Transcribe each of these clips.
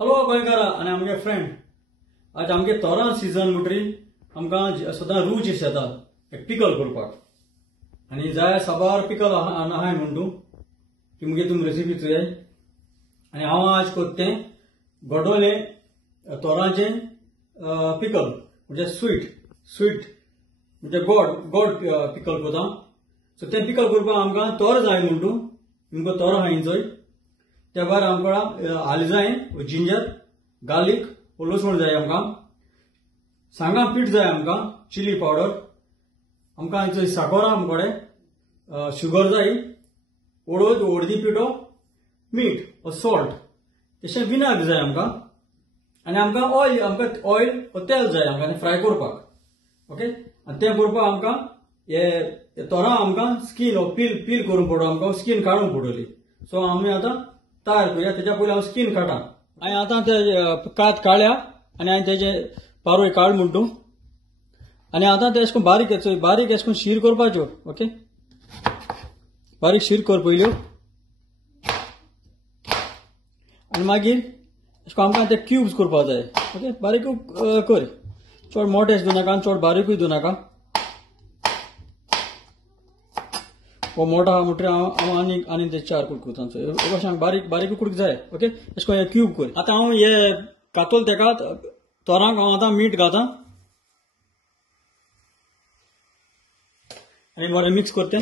हॅलो गोंयकारा आनी आमगे फ्रेंड, आज आमगे तोरां सीजन म्हणटरी आमकां सदां रूच येता पिकल करपाक. आनी जाय साबार पिकल आहाय म्हण तूं की मुगे तुम रेसिपी चोयाय. आनी हांव आज कोत्तें गोडोले तोरांचे पिकल म्हणजे स्वीट म्हणजे गोड पिकल कोता. सो तें पिकल करपाक आमकां तोर जाय म्हण तूं तुमकां तोर आहाय चोय. त्या भायर आमकां आलें जाय, जिंजर, गार्लिक, लसूण जाय आमकां. सांगा पीठ जाय आमकां, चिली पावडर आमकां चोय, साखर आमकोडे, शुगर जाय, ओडोद, हळदी पिठो, मीठ सॉल्ट, तशें विनाग्र जाय आमकां. आनी आमकां ऑयल तेल जाय आमकां फ्राय करपाक. ओके, आनी तें करपाक आमकां हे तोरां आमकां स्कीन पील करून पडो, आमकां स्कीन काडून पडटली. सो आमी आतां तयार करूया. तेच्या पयलीं हांव स्कीन काडा. हांवें आतां ते कात काडल्या आनी हांवें तेजे पारोय काड म्हण तूं. आनी आतां ते एशें कोन्न बारीक एशें कोन्न शीर करपाच्यो. ओके, बारीक शीर कर पयल्यो. आनी मागीर एशें कोन्न आमकां ते क्यूब्स करपाक जाय. ओके, बारीक कर, चड मोठे अशें दवरनाका आनी चड बारीकूय दवरनाका. हो मोठो आहा म्हणटरी हांव आनी ते चार कूड करता. हे भाशेन बारीक कूड जाय. ओके, अशें कोन्न क्यूब कर. आतां हांव हे कातोल तेका तोरांक हांव आतां मीठ घालतां आनी बरें मिक्स करतें.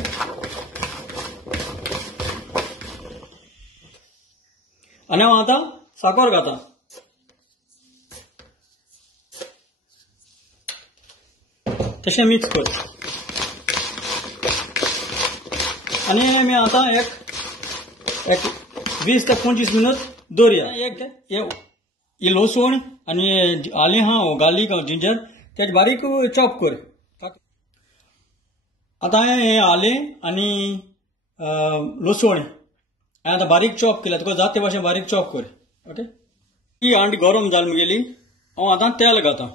आनी हांव आतां साखर घालतां. तशें मिक्स कर. आनी आमी आतां एक 20 ते 25 मिनट दवरया. हे लसूण आनी आलें आहा, गार्लिक, जिंजर तेजे बारीक चॉप कर. आतां हें आलें आनी लसूण हांवें आतां बारीक चॉप केल्या. तुका जाता ते भाशेन बारीक चॉप कर. ओके, ही हांडी गरम जाली मुगेली. हांव आतां तेल घालतां.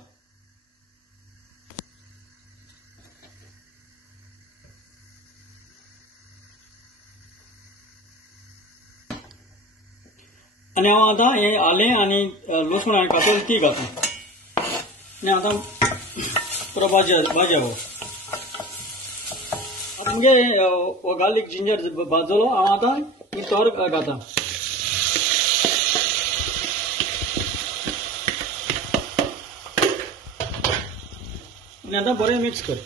आनी हांव आतां हें आलें आनी लसूण हांवें कातोल ती घालतां. आनी आतां पुरो भाजया. आतां मुगे हो गार्लिक जिंजर भाजलो. हांव आतां ही तोर घालतां. आनी आतां बरें मिक्स कर.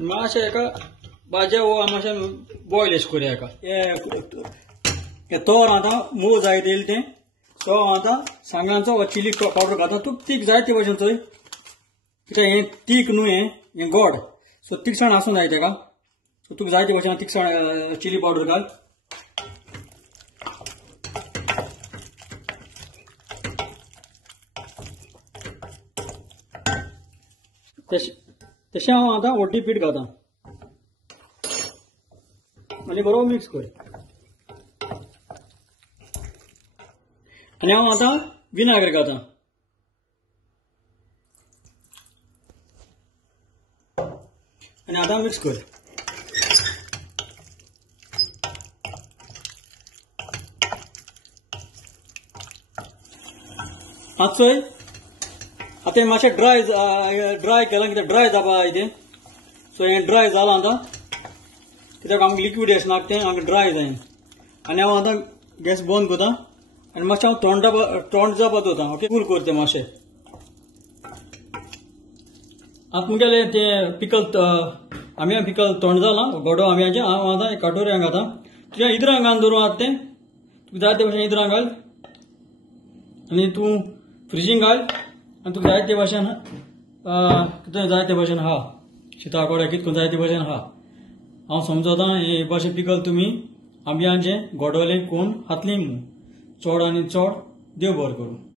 मातशें हेका भाज्या वो मातशें बॉयल अशें करुया हेका. हे तोर आतां मोव जायत येयलें तें. सो हांव आतां सांगांचो चिली पावडर घालतां. तुका तीख जाय ते भाशेन चोय, कित्याक हें तीख न्हू, हें गोड. सो तिखसाण आसूं जाय तेका. सो तुका जाय ते भाशेन तिखसाण चिली पावडर घाल. तशें हांव आतां हळदी पीठ घालतां आनी बरो मिक्स कर. आनी हांव आतां विनाग्र घालतां. आनी आतां मिक्स कर. चोय आतां मातशें ड्राय केलां, कित्याक ड्राय जावपा जाय तें. सो हें ड्राय जालां आतां, कित्याक आमकां लिक्वीड अशें नाका तें, आमकां ड्राय जाय. आनी हांव आतां गॅस बंद करतां आनी मातशें हांव तोंड जावपा दवरतां. ओके, कूल कर तें मातशें. आतां मुगेलें तें पिकल आम्या पिकल तोंड जालां गोडो आम्याचें. हांव आतां काटोऱ्यांक घालतां. तुज्या इदरां घालून दवरूं आतां तें. तुका जाय ते भाशेन इदरां घाल आनी तूं फ्रिजींग घाल. आनी तुका जाय ते भाशेन कितें जाय ते भाशेन हा, शीता आकोड्या कितें जाय ते भाशेन हा. हांव समजोतां हे भाशेन पिकल तुमी आंब्याचें गोडोलें कोण खातलीं म्हूण. चड आनी चड देव बरें करूं.